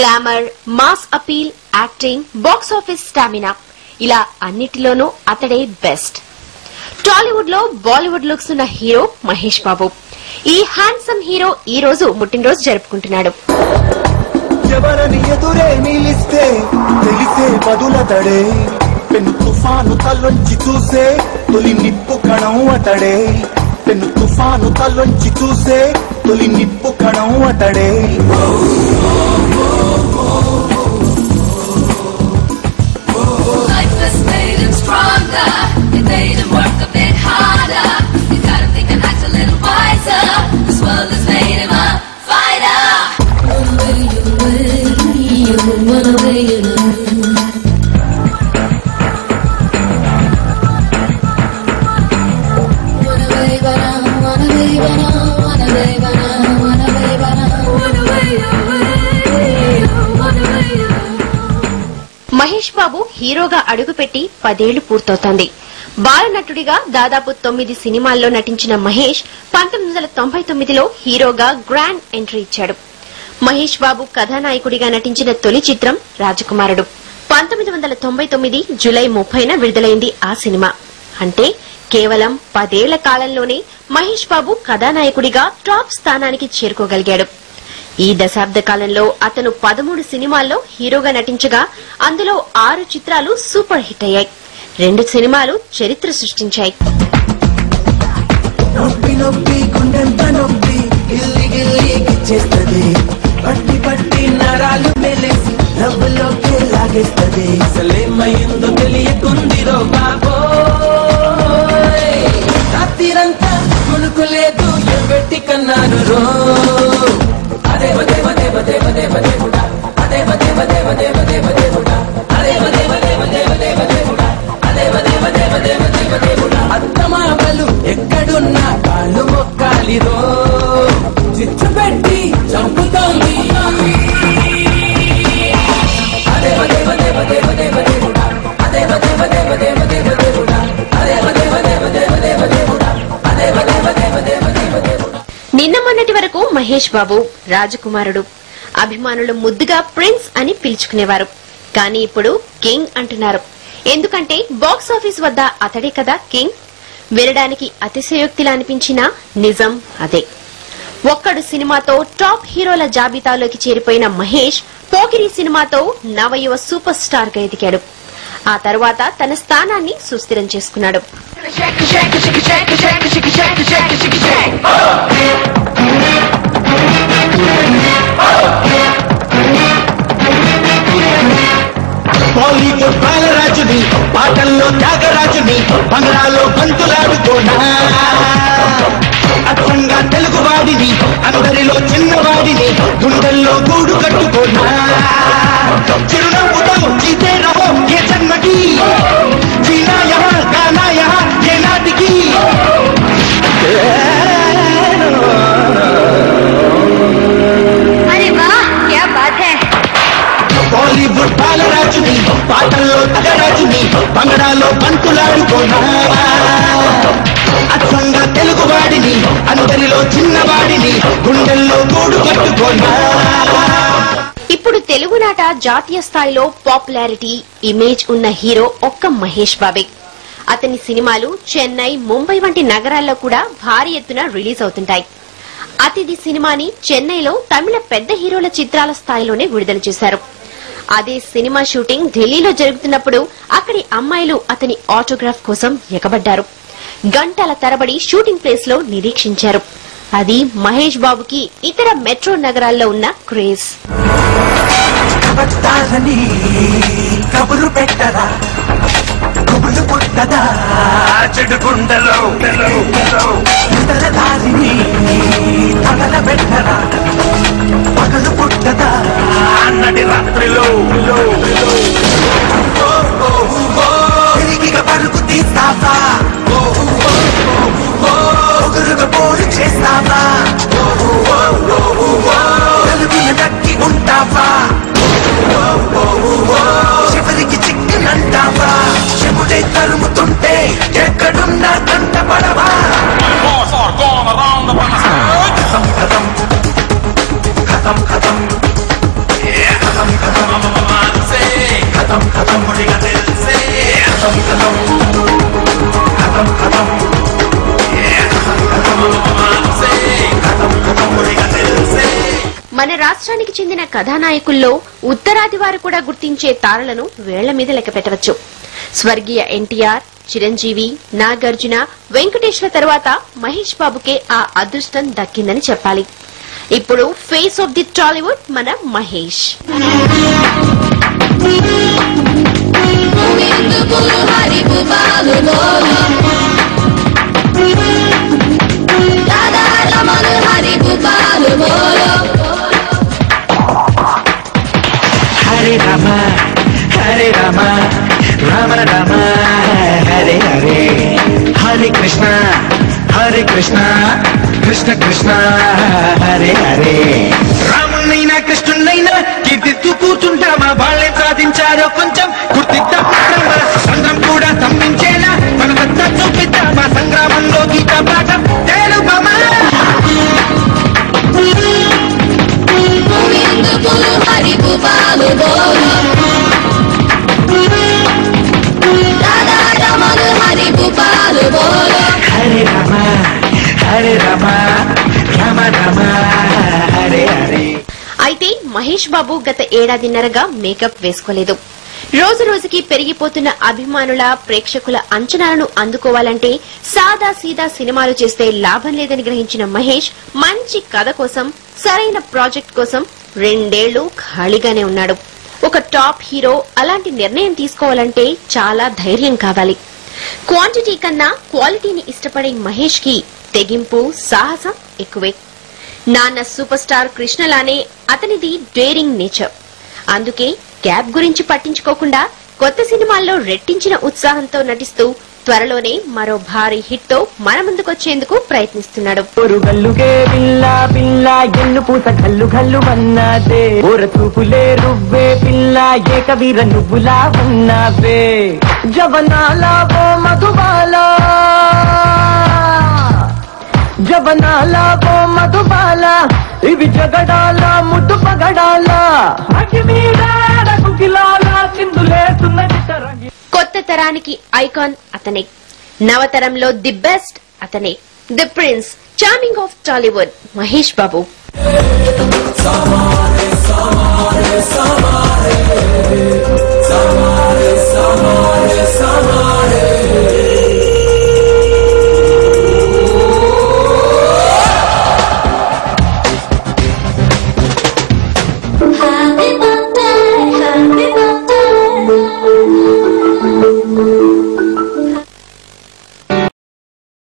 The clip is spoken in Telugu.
Glamour, mass appeal, acting, box office stamina ఇలా అన్నిటిలోనూ అతడే బెస్ట్. టాలీవుడ్ లో బాలీవుడ్ లుక్స్ ఉన్న హీరో మహేష్ బాబు. ఈ హ్యాండ్సమ్ హీరో ఈ రోజు పుట్టినరోజు జరుపుకుంటున్నాడు. ఎవరని ఎదురే నిలిస్తే తెలిసే బదులతడే, పెను తుఫాను తలొంచి చూసే తొలి నిప్పు కణం అతడే, పెను తుఫాను తలొంచి చూసే తొలి నిప్పు కణం అతడే. మహేష్ బాబు హీరోగా అడుగుపెట్టి 10 ఏళ్లు పూర్తవుతోంది. బాలనటుడిగా దాదాపు 9 సినిమాల్లో నటించిన మహేష్ 1999లో హీరోగా గ్రాండ్ ఎంట్రీ ఇచ్చాడు. మహేష్ బాబు కథానాయకుడిగా నటించిన తొలి చిత్రం రాజకుమారుడు. 1999 జూలై 30న విడుదలైంది ఆ సినిమా. అంటే కేవలం 10 ఏళ్ల కాలంలోనే మహేష్ బాబు కథానాయకుడిగా టాప్ స్థానానికి చేరుకోగలిగాడు. ఈ దశాబ్ద కాలంలో అతను 13 సినిమాల్లో హీరోగా నటించగా అందులో 6 చిత్రాలు సూపర్ హిట్ అయ్యాయి. 2 సినిమాలు చరిత్ర సృష్టించాయి. ఎక్కడున్నా కాళ్ళు మొక్కాలిరో, చిచ్చు పెట్టి చంపుతోంది. నిన్న మొన్నటి వరకు మహేష్ బాబు రాజకుమారుడు, అభిమానులు ముద్దుగా ప్రిన్స్ అని పిలుచుకునేవారు. కానీ ఇప్పుడు కింగ్ అంటున్నారు. ఎందుకంటే బాక్స్ ఆఫీస్ వద్ద అతడే కదా కింగ్. వినడానికి అతిశయోక్తిలా అనిపించినా నిజం అదే. ఒక్కడు సినిమాతో టాప్ హీరోల జాబితాలోకి చేరిపోయిన మహేష్ పోకిరి సినిమాతో నవయువ సూపర్ స్టార్ గా ఎదిగాడు. ఆ తర్వాత తన స్థానాన్ని సుస్థిరం చేసుకున్నాడు. బాలీవుడ్ బాలరాజుని, పాటల్లో త్యాగరాజుని, బంగ్లాలో బంతులాడుకోనా, అచ్చంగా తెలుగువాడిని, అందరిలో చిన్నవాడిని, గుండెల్లో గూడు కట్టుకోనా, చిరునవ్వుతో జీతే రహో ఏ జన్మకి, జీనా యహా గానా యహా ఏ నాటికి. బాలీవుడ్ బాలరాజుని, పాటల్లో తగరాజుని, బంగడాలో బంతులాడుకోనా, అచ్చంగా తెలుగువాడిని, అందరిలో చిన్నవాడిని, గుండెల్లో గూడు కట్టుకోనా. ఇప్పుడు తెలుగునాట జాతీయ స్థాయిలో పాపులారిటీ, ఇమేజ్ ఉన్న హీరో ఒక్క మహేష్ బాబే. అతని సినిమాలు చెన్నై, ముంబై వంటి నగరాల్లో కూడా భారీ ఎత్తున రిలీజ్ అవుతుంటాయి. అతిథి సినిమాని చెన్నైలో తమిళ పెద్ద హీరోల చిత్రాల స్థాయిలోనే విడుదల చేశారు. అదే సినిమా షూటింగ్ ఢిల్లీలో జరుగుతున్నప్పుడు అక్కడి అమ్మాయిలు అతని ఆటోగ్రాఫ్ కోసం ఎగబడ్డారు. గంటల తరబడి షూటింగ్ ప్లేస్ లో నిరీక్షించారు. అది మహేష్ బాబుకి ఇతర మెట్రో నగరాల్లో ఉన్న క్రేజ్. పగలు పుట్టదా అన్నటి రాత్రిలో తిరిగిగా పరుగు తీస్తావా, ఒకరుగా పోరు చేస్తావా, తెలుగుని దక్కి ఉంటావా, చివరికి చిక్కనంటావా, చెముడే తరుముతుంటే ఎక్కడున్నా కంట పడవా. ఖతం ఖతం ఖతం ఖతం రాష్ట్రానికి చెందిన కథానాయకుల్లో ఉత్తరాది వారు కూడా గుర్తించే తారలను వేళ్ల మీద లెక్క పెట్టవచ్చు. స్వర్గీయ ఎన్టీఆర్, చిరంజీవి, నాగార్జున, వెంకటేశ్వర తర్వాత మహేష్ బాబుకే ఆ అదృష్టం దక్కిందని చెప్పాలి. ఇప్పుడు ఫేస్ ఆఫ్ ది టాలీవుడ్ మన మహేష్. హరే రామ హరే రామ రామ రామ హరే హరే, హరే కృష్ణ కృష్ణ కృష్ణ హరే హరే. రామునైనా కృష్ణునైనా కీర్తిస్తూ కూర్చుంటామా, వాళ్ళే సాధించారో కొంచెం గుర్తిద్దామా, సంఘం కూడా స్తంభించేలా మన సత్తా చూపిద్దామా, సంగ్రామంలో గీత పాఠం తెలుపమా. హరే రామ హరే రామ రామ రామ హరే హరే. అయితే మహేష్ బాబు గత ఏడాదిన్నరగా మేకప్ వేసుకోలేదు. రోజు రోజుకి పెరిగిపోతున్న అభిమానుల, ప్రేక్షకుల అంచనాలను అందుకోవాలంటే సాదా సీదా సినిమాలు చేస్తే లాభం లేదని గ్రహించిన మహేష్ మంచి కథ కోసం, సరైన ప్రాజెక్ట్ కోసం 2 ఏళ్లు ఖాళీగానే ఉన్నాడు. ఒక టాప్ హీరో అలాంటి నిర్ణయం తీసుకోవాలంటే చాలా ధైర్యం కావాలి. క్వాంటిటీ కన్నా క్వాలిటీని ఇష్టపడే మహేష్ కి తెగింపు, సాహసం ఎక్కువే. నాన్న సూపర్ స్టార్ కృష్ణలానే అతనిది డేరింగ్ నేచర్. అందుకే గ్యాప్ గురించి పట్టించుకోకుండా కొత్త సినిమాల్లో రెట్టించిన ఉత్సాహంతో నటిస్తూ త్వరలోనే మరో భారీ హిట్ తో మన ముందుకొచ్చేందుకు ప్రయత్నిస్తున్నాడు. గల్లుగే పిల్ల పిల్ల ఎన్ను పూత గల్లు గల్లు అన్నదే, ఊర చూపులే రువ్వే పిల్ల ఏకవీర నువ్వులా ఉన్నవే, జవనాల ఓ మధుబాల జవనాల ఓ మధుబాల, ఇవి జగడాల ముద్దు పగడాల, కొత్త తరానికి ఐకాన్ అతనే, నవతరంలో ది బెస్ట్ అతనే, the prince, charming of Tollywood Mahesh Babu.